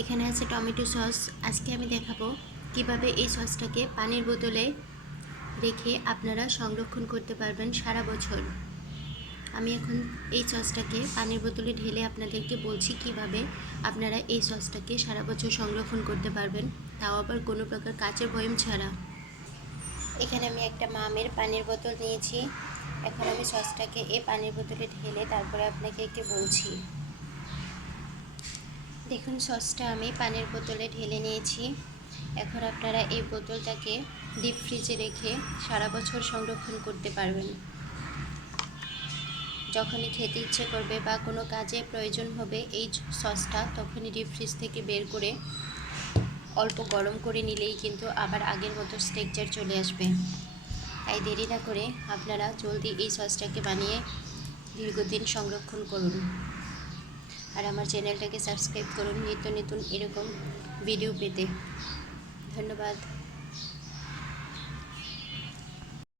এখানে আছে tomato sauce. আজকে আমি দেখাবো কিভাবে এই সসটাকে পানির বোতলে রেখে আপনারা সংরক্ষণ করতে পারবেন সারা বছর। আমি এখন এই সসটাকে পানির বোতলে ঢেলে আপনাদেরকে বলছি কিভাবে আপনারা এই সসটাকে সারা বছর সংরক্ষণ করতে পারবেন, তাও আবার কোনো প্রকার কাচের বয়ম ছাড়া। এখানে আমি একটা মামের পানির বোতল নিয়েছি। এখন আমি সসটাকে এই পানির বোতলে ঢেলে তারপরে আপনাকে একটু বলছি। দেখুন, সসটা আমি পানির বোতলে ঢেলে নিয়েছি। এখন আপনারা এই বোতলটাকে ডিপ ফ্রিজে রেখে সারা বছর সংরক্ষণ করতে পারবেন। যখনই খেতে ইচ্ছে করবে বা কোনো কাজে প্রয়োজন হবে এই সসটা, তখনই ডিপ ফ্রিজ থেকে বের করে অল্প গরম করে নিলেই কিন্তু আবার আগের মতো স্ট্রাকচার চলে আসবে। তাই দেরি না করে আপনারা জলদি এই সসটাকে বানিয়ে দীর্ঘদিন সংরক্ষণ করুন। আর আমার চ্যানেলটাকে সাবস্ক্রাইব করুন নিত্য নতুন এরকম ভিডিও পেতে। ধন্যবাদ।